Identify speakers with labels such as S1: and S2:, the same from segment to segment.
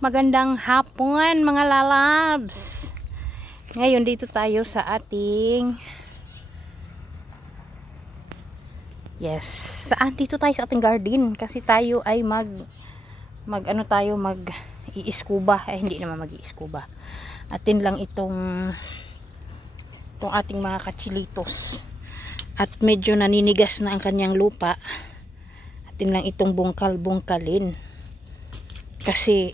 S1: Magandang hapon mga lalabs. Ngayon dito tayo sa ating Yes, saan dito tayo sa ating garden kasi tayo ay mag mag ano tayo mag iiskuba eh hindi naman mag iiskuba. Atin lang itong itong ating mga kachilitos. At medyo naninigas na ang kanyang lupa. Atin lang itong bungkal-bungkalin. Kasi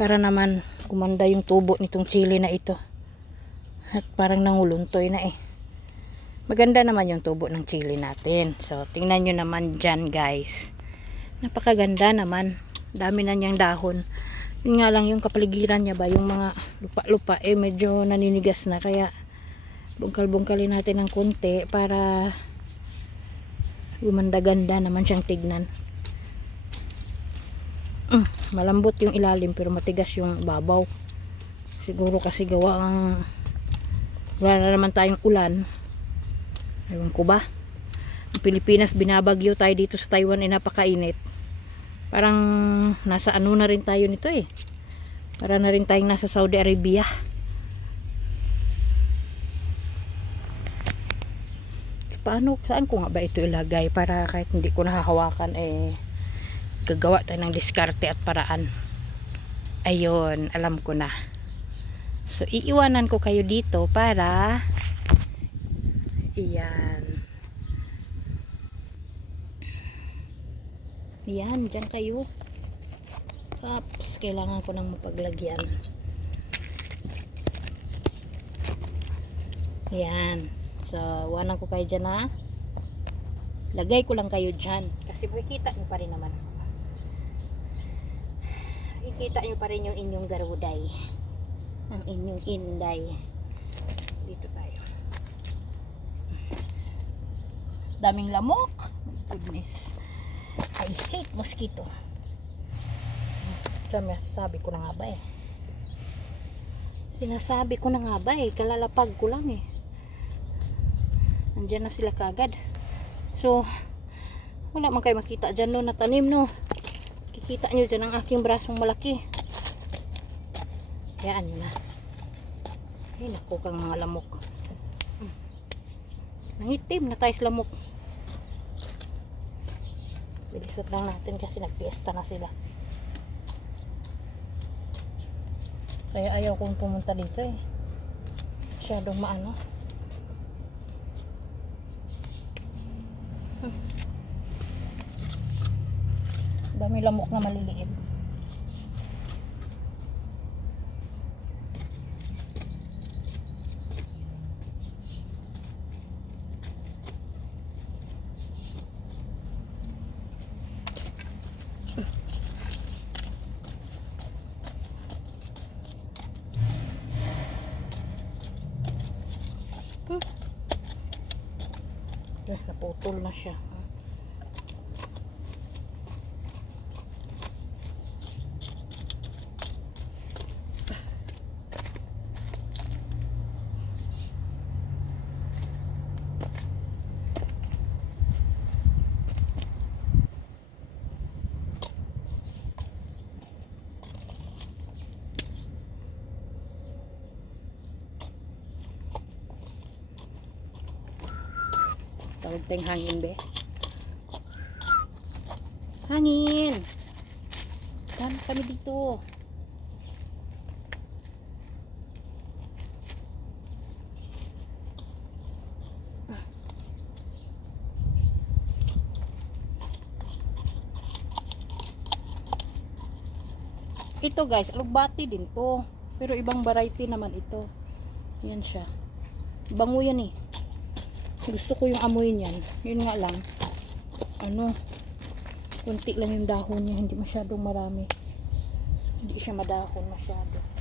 S1: para naman gumanda yung tubo nitong chili na ito. At parang nanguluntoy na eh. Maganda naman yung tubo ng chili natin. So, tingnan nyo naman dyan guys. Napakaganda naman. Dami na niyang dahon. Yun nga lang yung kapaligiran niya ba, yung mga lupa-lupa eh medyo naninigas na. Kaya bungkal-bungkalin natin ng konti para gumanda-ganda naman siyang tignan. Mm, malambot yung ilalim pero matigas yung babaw. Siguro kasi gawa ang wala na naman tayong ulan. Ewan ko ba? Ang Pilipinas binabagyo tayo dito sa Taiwan ay napakainit. Parang nasa ano na rin tayo nito eh. Para na rin tayong nasa Saudi Arabia. Paano, saan ko nga ba ito ilagay para kahit hindi ko nahahawakan eh gagawa tayo ng diskarte at paraan. Ayun alam ko na. So iiwanan ko kayo dito para iyan. Yan dyan kayo. Ops, kailangan ko nang mapaglagyan. Yan so iwanan ko kayo dyan ha? Lagay ko lang kayo dyan kasi makikita nyo pa rin naman makikita nyo pa rin yung inyong garuday. Ang inyong inday. Dito tayo. Daming lamok. Goodness. I hate mosquito. Sabi, sabi ko na nga ba eh. Sinasabi ko na nga ba eh. Kalalapag ko lang eh. Nandyan na sila kagad. So wala man kayo makita. Dyan no na tanim no Kikita nyo dyan ang aking brasong malaki. Nyo na. Ay, naku kang mga lamok. Hmm. Nangitim na tayo sa lamok. Bilisot lang natin kasi nagpiesta na sila. Kaya ayaw kong pumunta dito eh. Masyadong maano. Dami lamok na maliliit. Hmm. Eh, naputol na siya. Tawag tayong hangin, be. Hangin! Saan kami dito? Ito guys, alugbati din to. Pero ibang variety naman ito. Yan siya. Bango yan eh gusto ko yung amoy niyan. Yun nga lang. Ano? Kunti lang yung dahon niya. Hindi masyadong marami. Hindi siya madahon masyado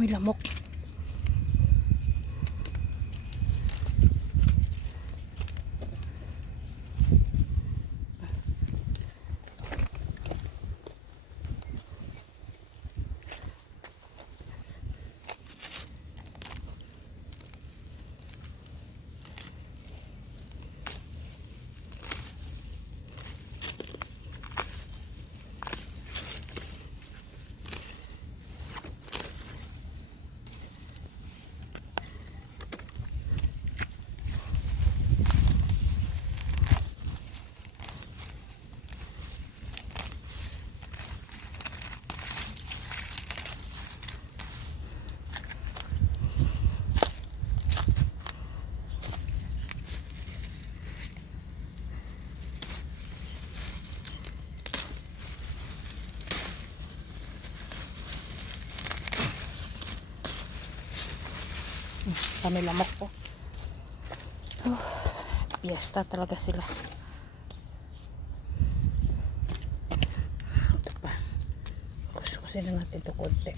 S1: dami lamok. Dami lamok po. Oh, piyesta talaga sila. Ito pa. Kuskusin na natin ito konti.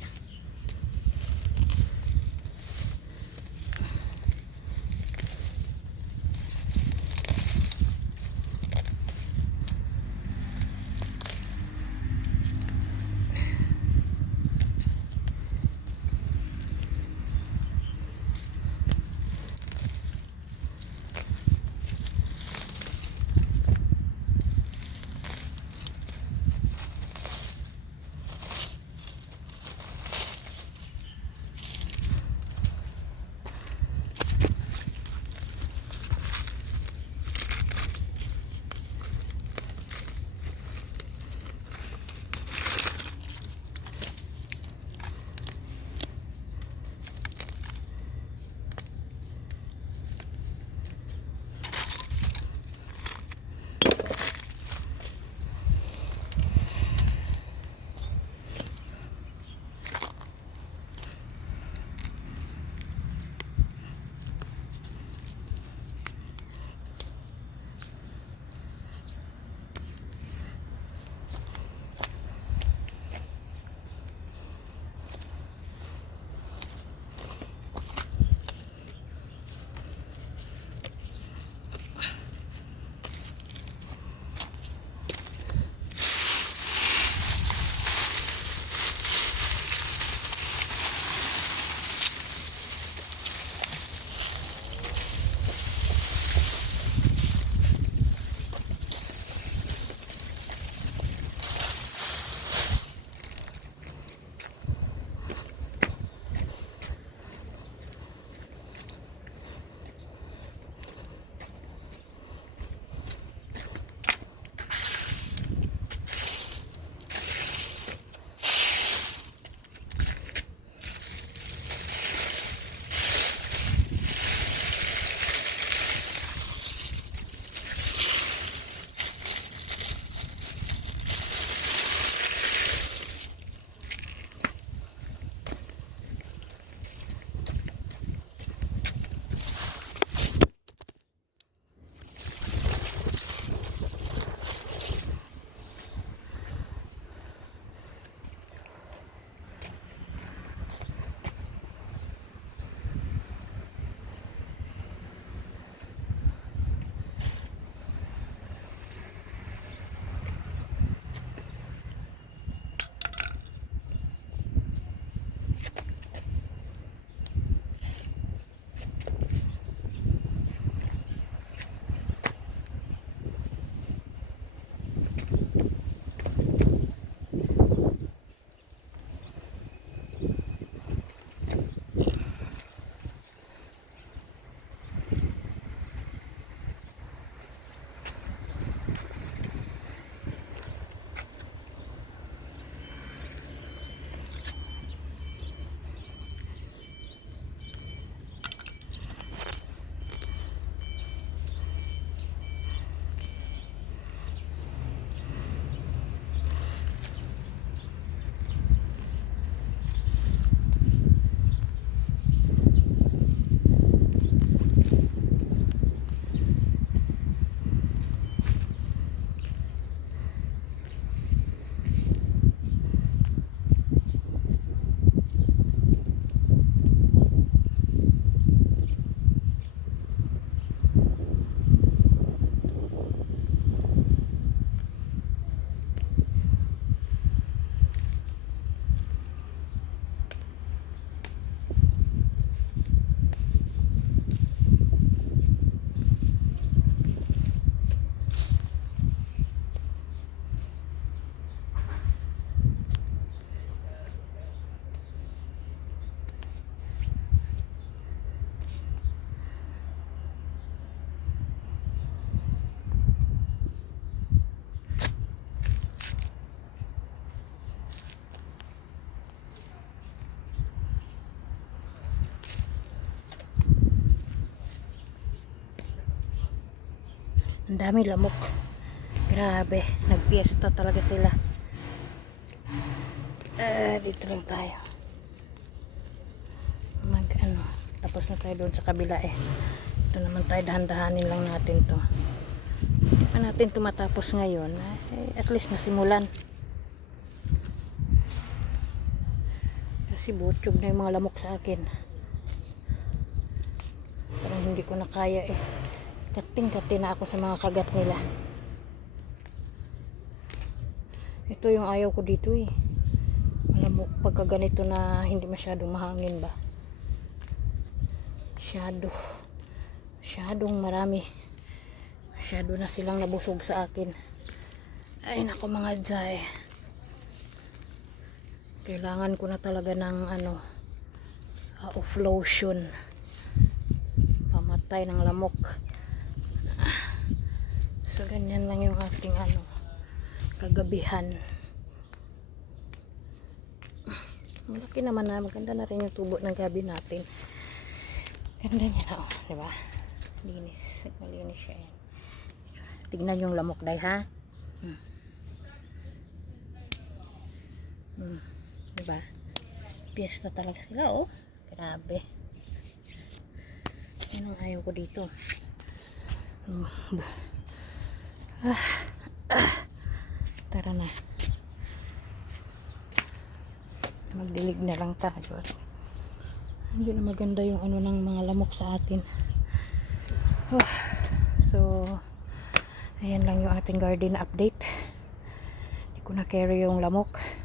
S1: Ang dami lamok. Grabe. Nagpiesta talaga sila. Eh, dito lang tayo. Mag ano. Tapos na tayo doon sa kabila eh. Ito naman tayo dahan-dahanin lang natin to. Hindi pa natin ito matapos ngayon. Eh, at least nasimulan. Kasi butchog na yung mga lamok sa akin. Parang hindi ko na kaya eh. Kating-kati na ako sa mga kagat nila. Ito yung ayaw ko dito eh. Malamok pagka ganito na hindi masyadong mahangin ba. Masyado. Masyadong marami. Masyado na silang nabusog sa akin. Ay nako mga jay. Kailangan ko na talaga ng ano uh, of lotion. Pamatay ng lamok. So ganyan lang yung ating ano kagabihan. Malaki naman na maganda na rin yung tubo ng gabi natin. Ganda niya na, oh, di ba? Linis, malinis siya yan. Tignan yung lamok dahil ha. Hmm. Hmm. Di ba? Piyesta talaga sila, oh. Grabe. Yan ang ayaw ko dito. Hmm. Tara na. Magdilig na lang tayo. Hindi na maganda yung ano ng mga lamok sa atin. Ah. So, ayan lang yung ating garden update. Hindi ko na carry yung lamok.